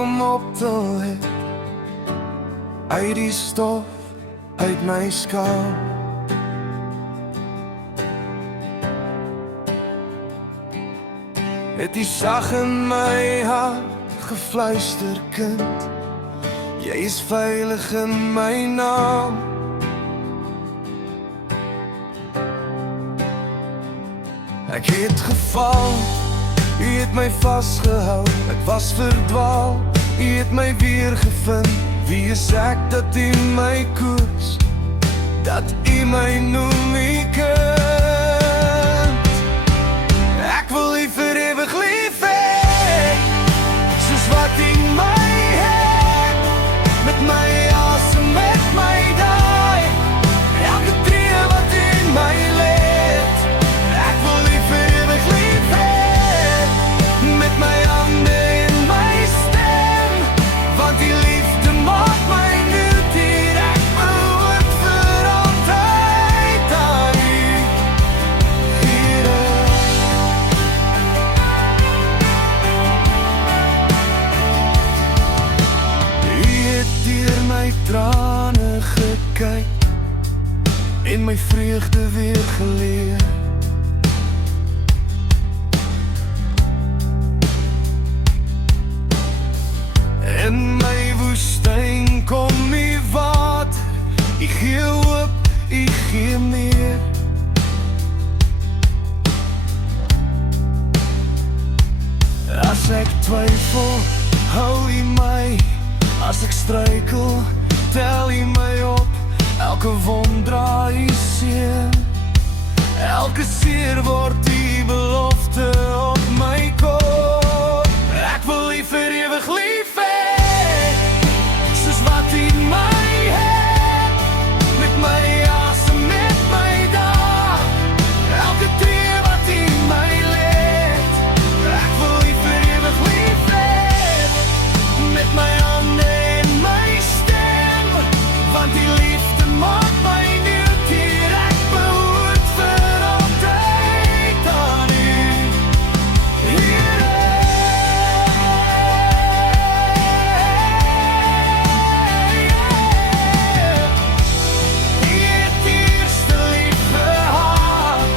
kom optel het uit die stof uit my skaap. Het die sag in my hart gefluister, kind, jy is veilig in my naam. Ek het geval, u het my vastgehou, ek was verdwaal, u het my weer gevind. Wie is ek dat u my koers, dat u my noem u kind? Ek wil u vir ewig lief hê, soos wat u my het, met my asem, met my daai, elke tree wat u in my leed. Ek wil u vir ewig lief hê, met my hande en my stem, want die liefde maak my nuut hier. Ek behoort vir altyd aan u, Here. U het deur my trane gekyk en my vreugde weer geleer. In my woestyn kom u water, u gee hoop, u gee meer. As ek twyfel, hou u my, as ek struikel, tel u my op, elke wond dra u seer, elke seer word die belofte op my kop. Ek wil u vir ewig lief hê, soos wat u my het, met my asem, met my dae, elke tree wat u my leed. Ek wil u vir ewig lief hê, met my hande en my stem, want die liefde maak my nuut hier. Ek behoort vir altyd aan u, Here. U het eerste lief gehad,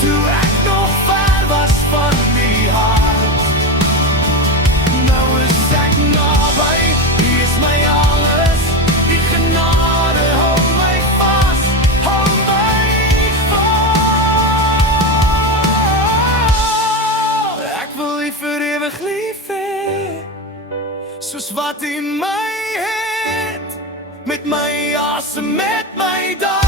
toe ek nog ver was van die hart. Nou is ek naby, u is my alles, die genade hou my vas, hou my vas. Ek wil u vir ewig lief hê, soos wat u my het, met my asem, met my dae.